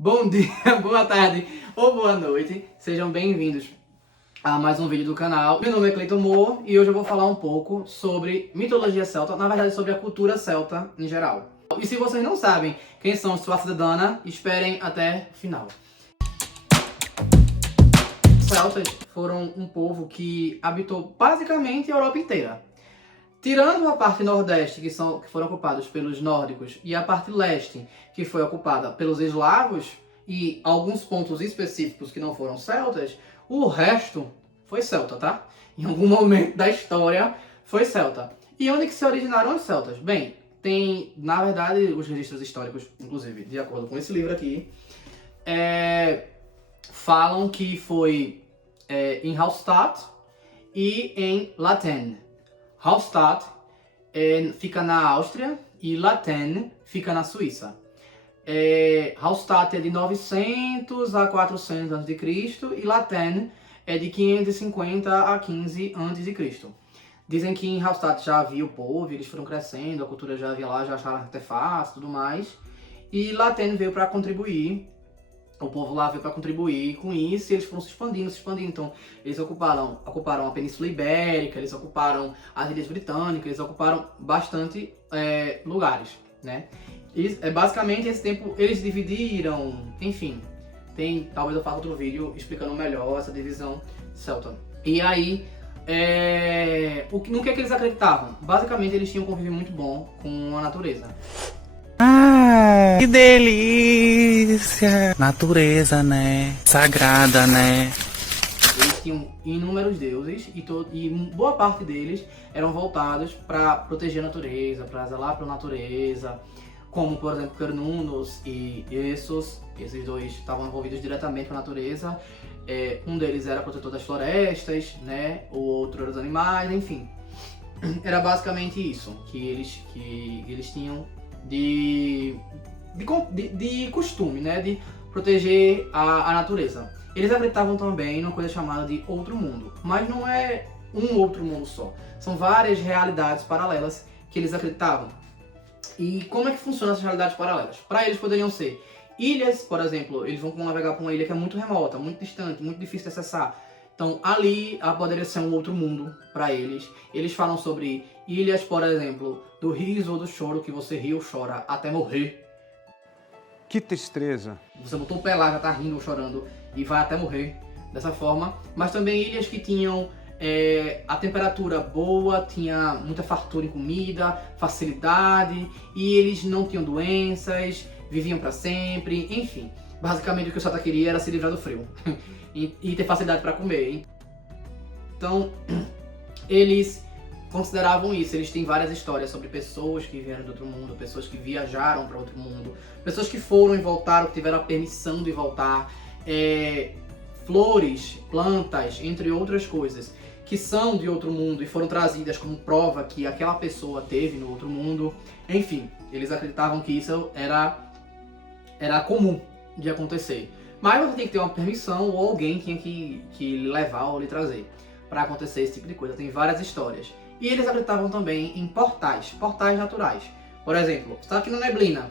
Bom dia, boa tarde ou boa noite, sejam bem-vindos a mais um vídeo do canal. Meu nome é Cleiton Moore e hoje eu vou falar um pouco sobre mitologia celta, na verdade sobre a cultura celta em geral. E se vocês não sabem quem são os Tuatha esperem até o final. Os celtas foram um povo que habitou basicamente a Europa inteira. Tirando a parte nordeste, que foram ocupados pelos nórdicos, e a parte leste, que foi ocupada pelos eslavos, e alguns pontos específicos que não foram celtas, o resto foi celta, tá? Em algum momento da história foi celta. E onde que se originaram os celtas? Bem, tem, na verdade, os registros históricos, inclusive, de acordo com esse livro aqui, falam que foi em Hallstatt e em Latene. Hallstatt fica na Áustria e Latene fica na Suíça. Hallstatt é de 900 a 400 a.C. e Latene é de 550 a 15 a.C. Dizem que em Hallstatt já havia o povo, eles foram crescendo, a cultura já havia lá, já acharam artefatos e tudo mais. E Latene veio para contribuir. O povo lá veio para contribuir com isso e eles foram se expandindo. Então, eles ocuparam a Península Ibérica, eles ocuparam as Ilhas Britânicas, eles ocuparam bastante lugares, né? E, basicamente, esse tempo, eles dividiram, enfim. Talvez eu faça outro vídeo explicando melhor essa divisão celta. E aí, no que é que eles acreditavam? Basicamente, eles tinham um convívio muito bom com a natureza. Que delícia! Natureza, né? Sagrada, né? Eles tinham inúmeros deuses e boa parte deles eram voltados para proteger a natureza, para zelar pela natureza, como, por exemplo, Cernunnos e Essos. Esses dois estavam envolvidos diretamente com a natureza. Um deles era protetor das florestas, né? O outro era dos animais, enfim. Era basicamente isso que eles tinham de costume, né, de proteger a natureza. Eles acreditavam também numa coisa chamada de outro mundo, mas não é um outro mundo só. São várias realidades paralelas que eles acreditavam. E como é que funcionam essas realidades paralelas? Para eles poderiam ser ilhas, por exemplo, eles vão navegar para uma ilha que é muito remota, muito distante, muito difícil de acessar. Então ali poderia ser um outro mundo para eles. Eles falam sobre ilhas, por exemplo, do riso ou do choro, que você ri ou chora até morrer. Que tristeza. Você botou o pé lá, já tá rindo ou chorando e vai até morrer dessa forma. Mas também ilhas que tinham a temperatura boa, tinha muita fartura em comida, facilidade, e eles não tinham doenças, viviam para sempre, enfim. Basicamente o que o Celta queria era se livrar do frio e ter facilidade para comer, hein? Então, eles consideravam isso. Eles têm várias histórias sobre pessoas que vieram de outro mundo, pessoas que viajaram para outro mundo, pessoas que foram e voltaram, que tiveram a permissão de voltar, flores, plantas, entre outras coisas, que são de outro mundo e foram trazidas como prova que aquela pessoa teve no outro mundo. Enfim, eles acreditavam que isso era comum de acontecer. Mas você tem que ter uma permissão ou alguém tinha que lhe levar ou lhe trazer para acontecer esse tipo de coisa. Tem várias histórias. E eles acreditavam também em portais naturais. Por exemplo, você está aqui na neblina,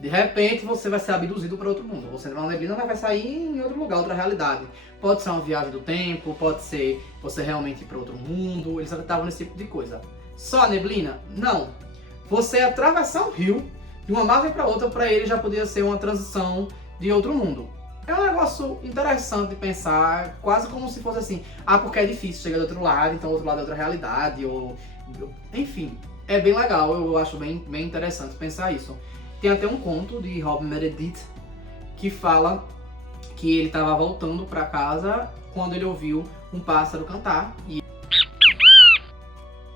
de repente você vai ser abduzido para outro mundo. Você entra na neblina e vai sair em outro lugar, outra realidade. Pode ser uma viagem do tempo, pode ser você realmente ir para outro mundo. Eles acreditavam nesse tipo de coisa. Só a neblina? Não. Você atravessar um rio de uma margem para outra, para ele já podia ser uma transição de outro mundo. É um negócio interessante de pensar, quase como se fosse assim, porque é difícil chegar do outro lado, então o outro lado é outra realidade, enfim, é bem legal, eu acho bem interessante pensar isso. Tem até um conto de Rob Meredith que fala que ele estava voltando para casa quando ele ouviu um pássaro cantar e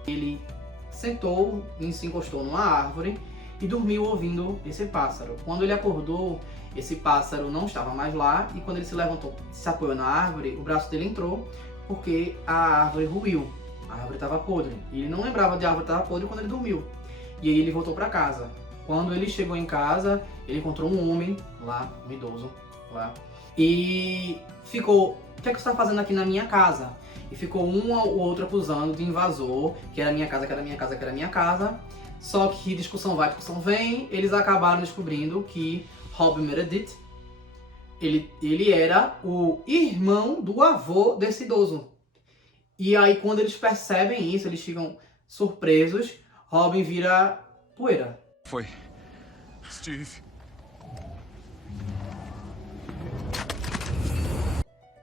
ele sentou e se encostou numa árvore e dormiu ouvindo esse pássaro. Quando ele acordou, esse pássaro não estava mais lá e quando ele se levantou, se apoiou na árvore, o braço dele entrou porque a árvore ruiu. A árvore estava podre e ele não lembrava de a árvore estava podre quando ele dormiu. E aí ele voltou para casa. Quando ele chegou em casa, ele encontrou um homem lá, um idoso lá, e ficou: o que é que você está fazendo aqui na minha casa? E ficou um ou outro acusando de invasor, que era minha casa, que era minha casa, que era minha casa. Só que discussão vai, discussão vem, eles acabaram descobrindo que Rob Meredith Ele era o irmão do avô desse idoso. E aí, quando eles percebem isso, eles ficam surpresos. Robin vira poeira. Foi. Steve.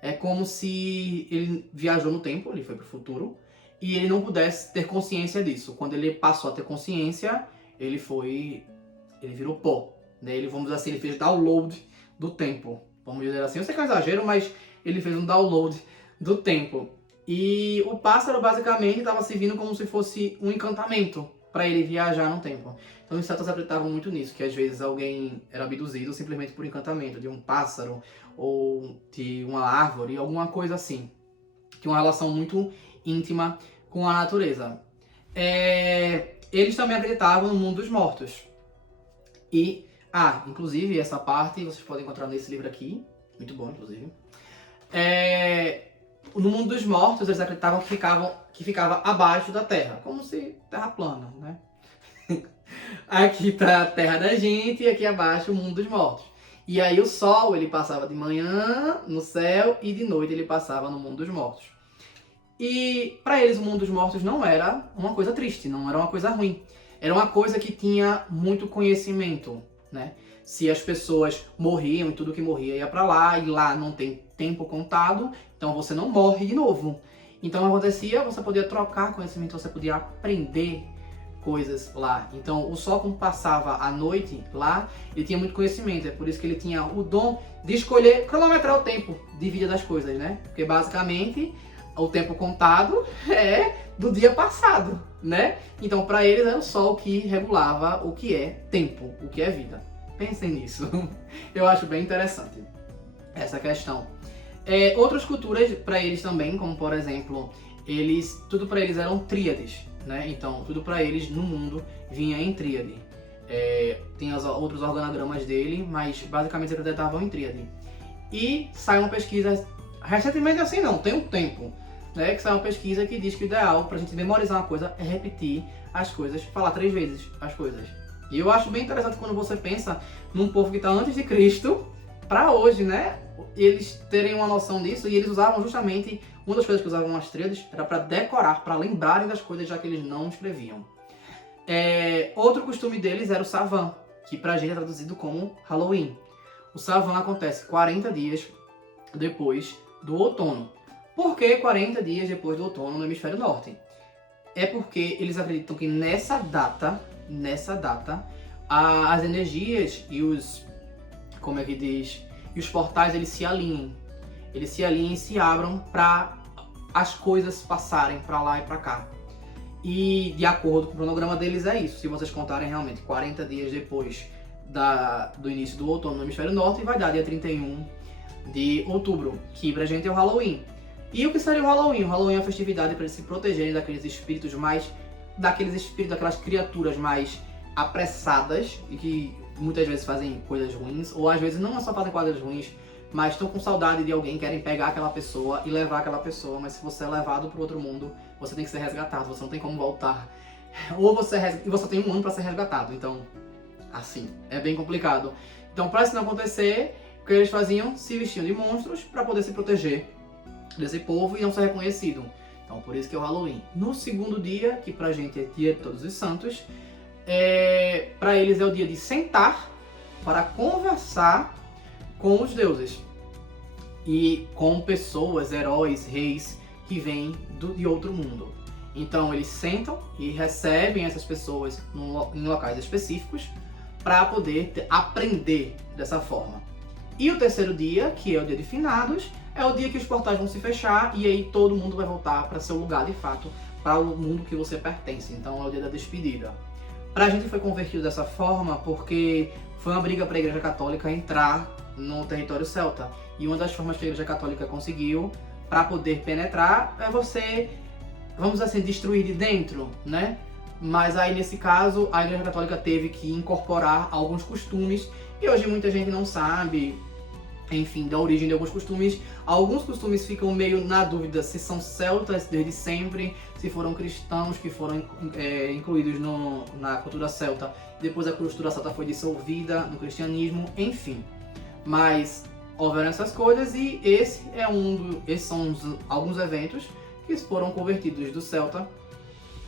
É como se ele viajou no tempo, ele foi pro futuro, e ele não pudesse ter consciência disso. Quando ele passou a ter consciência, ele virou pó. Né? Ele, vamos dizer assim, ele fez download do tempo. Vamos dizer assim, eu sei que é um exagero, mas ele fez um download do tempo. E o pássaro basicamente estava servindo como se fosse um encantamento para ele viajar no tempo. Então os celtas acreditavam muito nisso, que às vezes alguém era abduzido simplesmente por encantamento de um pássaro ou de uma árvore, alguma coisa assim. Tinha uma relação muito íntima com a natureza. Eles também acreditavam no mundo dos mortos. E, inclusive, essa parte vocês podem encontrar nesse livro aqui. Muito bom, inclusive. No mundo dos mortos, eles acreditavam que ficava abaixo da Terra. Como se Terra plana, né? Aqui tá a Terra da gente e aqui abaixo o mundo dos mortos. E aí o Sol, ele passava de manhã no céu e de noite ele passava no mundo dos mortos. E para eles o mundo dos mortos não era uma coisa triste, não era uma coisa ruim. Era uma coisa que tinha muito conhecimento, né? Se as pessoas morriam e tudo que morria ia para lá, e lá não tem tempo contado, então você não morre de novo. Então o que acontecia, você podia trocar conhecimento, você podia aprender coisas lá. Então o Sol, quando passava a noite lá, ele tinha muito conhecimento, é por isso que ele tinha o dom de escolher, cronometrar o tempo de vida das coisas, né? Porque basicamente o tempo contado é do dia passado, né? Então para eles era o Sol que regulava o que é tempo, o que é vida. Pensem nisso. Eu acho bem interessante essa questão. Outras culturas para eles também, como por exemplo, tudo para eles eram tríades, né? Então tudo para eles no mundo vinha em tríade. Tem outros organogramas dele, mas basicamente eles acreditavam em tríade. E sai uma pesquisa, recentemente assim não, tem um tempo, né? Que sai uma pesquisa que diz que o ideal para a gente memorizar uma coisa é repetir as coisas, falar 3 vezes as coisas. E eu acho bem interessante quando você pensa num povo que está antes de Cristo para hoje, né? Eles terem uma noção disso, e eles usavam justamente, uma das coisas que usavam as tríades era para decorar, para lembrarem das coisas, já que eles não escreviam. Outro costume deles era o Savan, que pra gente é traduzido como Halloween. O Savan acontece 40 dias depois do outono. Por que 40 dias depois do outono no hemisfério norte? É porque eles acreditam que nessa data, as energias e os, como é que diz, e os portais eles se alinhem. Eles se alinhem e se abram para as coisas passarem para lá e para cá. E de acordo com o cronograma deles é isso. Se vocês contarem realmente 40 dias depois do início do outono no hemisfério norte, vai dar dia 31 de outubro, que pra gente é o Halloween. E o que seria o Halloween? O Halloween é uma festividade para eles se protegerem daqueles espíritos daquelas criaturas mais apressadas e que muitas vezes fazem coisas ruins, ou às vezes não só fazem coisas ruins, mas estão com saudade de alguém, querem pegar aquela pessoa e levar aquela pessoa, mas se você é levado para outro mundo, você tem que ser resgatado, você não tem como voltar. Ou você tem um ano para ser resgatado, então, assim, é bem complicado. Então, para isso não acontecer, o que eles faziam? Se vestiam de monstros para poder se proteger desse povo e não ser reconhecido. Então, por isso que é o Halloween. No segundo dia, que pra gente é dia de Todos os Santos, pra eles é o dia de sentar para conversar com os deuses e com pessoas, heróis, reis que vêm de outro mundo. Então eles sentam e recebem essas pessoas em locais específicos para poder aprender dessa forma. E o terceiro dia, que é o dia de finados, é o dia que os portais vão se fechar e aí todo mundo vai voltar para seu lugar de fato, para o mundo que você pertence. Então é o dia da despedida. Pra gente foi convertido dessa forma porque foi uma briga para a Igreja Católica entrar no território celta. E uma das formas que a Igreja Católica conseguiu para poder penetrar é você, vamos dizer assim, destruir de dentro, né? Mas aí nesse caso a Igreja Católica teve que incorporar alguns costumes e hoje muita gente não sabe, enfim, da origem de alguns costumes. Alguns costumes ficam meio na dúvida se são celtas desde sempre, se foram cristãos que foram incluídos na cultura celta. Depois a cultura celta foi dissolvida no cristianismo, enfim. Mas houveram essas coisas e esses são alguns eventos que foram convertidos do celta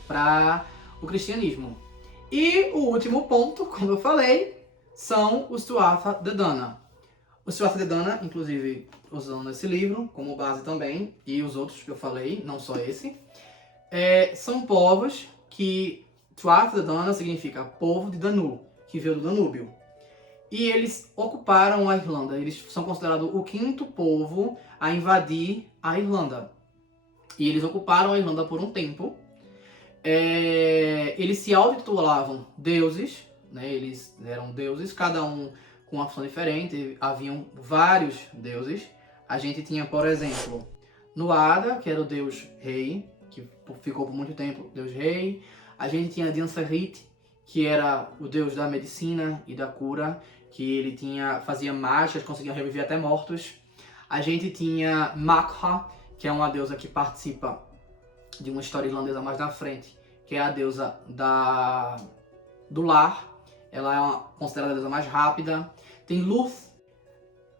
para o cristianismo. E o último ponto, como eu falei, são os Tuatha De Danann. Os Tuatha De Danann, inclusive usando esse livro como base também, e os outros que eu falei, não só esse, são povos que Tuatha De Danann significa povo de Danu, que veio do Danúbio. E eles ocuparam a Irlanda. Eles são considerados o 5º povo a invadir a Irlanda. E eles ocuparam a Irlanda por um tempo. Eles se auto-titulavam deuses, né? Eles eram deuses, cada um com uma função diferente. Haviam vários deuses. A gente tinha, por exemplo, Nuada, que era o deus rei, que ficou por muito tempo deus rei. A gente tinha Dinansarrit, que era o deus da medicina e da cura, que ele fazia mágicas, conseguia reviver até mortos. A gente tinha Makha, que é uma deusa que participa de uma história irlandesa mais na frente, que é a deusa do lar. Ela é considerada a deusa mais rápida. Tem Luth.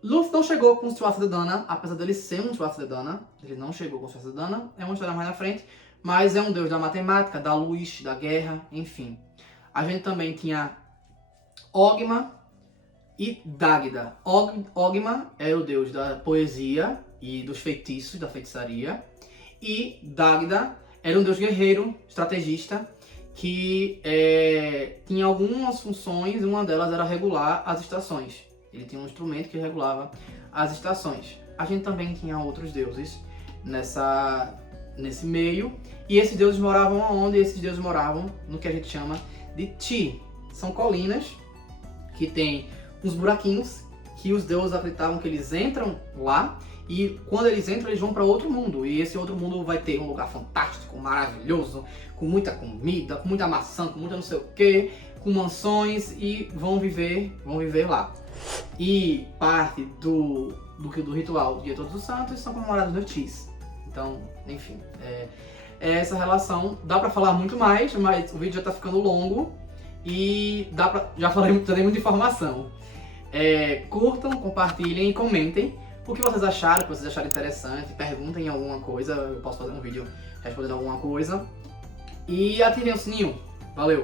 Luth não chegou com os Tuatha De Danann, apesar dele ser um Tuatha De Danann. Ele não chegou com os Tuatha De Danann, é uma história mais na frente, mas é um deus da matemática, da luz, da guerra, enfim. A gente também tinha Ogma e Dagda. Ogma era o deus da poesia e dos feitiços, da feitiçaria. E Dagda era um deus guerreiro, estrategista, que tinha algumas funções, e uma delas era regular as estações. Ele tinha um instrumento que regulava as estações. A gente também tinha outros deuses nesse meio. E esses deuses moravam aonde? Esses deuses moravam no que a gente chama de Ti. São colinas que tem uns buraquinhos que os deuses acreditavam que eles entram lá e quando eles entram eles vão para outro mundo. E esse outro mundo vai ter um lugar fantástico, maravilhoso, com muita comida, com muita maçã, com muita não sei o que, com mansões e vão viver lá. E parte do ritual do Dia de Todos os Santos são comemorados no Tis. Então, enfim, essa relação. Dá pra falar muito mais, mas o vídeo já tá ficando longo e já dei muita informação. Curtam, compartilhem e comentem o que vocês acharam, o que vocês acharam interessante, perguntem alguma coisa, eu posso fazer um vídeo respondendo alguma coisa. E ativem o sininho. Valeu!